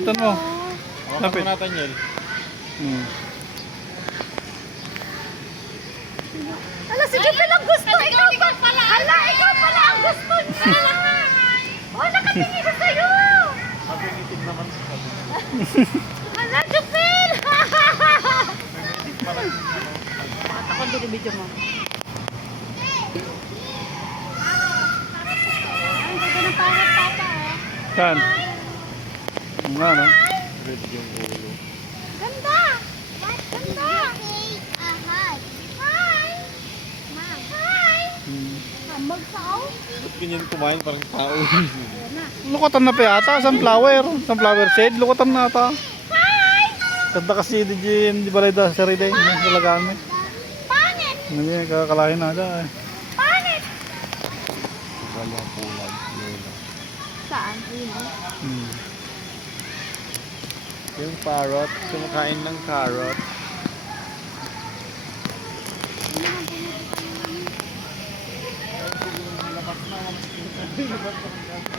lapitan mo. Lapit mo natin yun. Ala, si Jupel ang gusto. Ikaw pala. Ala, ikaw pala ang gusto niya. Oh, nakatingin siya sa'yo. Mabinitig naman sa sabi. Ala, Jupel. Ako din yung video mo. Ang ganda ng parang papa. Saan? Nga, no? Red yung ulo. Ganda. Ganda. Hi. Hi. Magsaw. Ba't ganyan kumain parang tao? Lukatan na pa yata. Sunflower. Sunflower seed. Lukatan na ata. Ganda kasi di balay da sa riday. Nalagaan mo. Pangit. Hindi, kakalahin na da. Pangit. Walang kulay. Saan? Yung parrot. Kumakain ng carrot.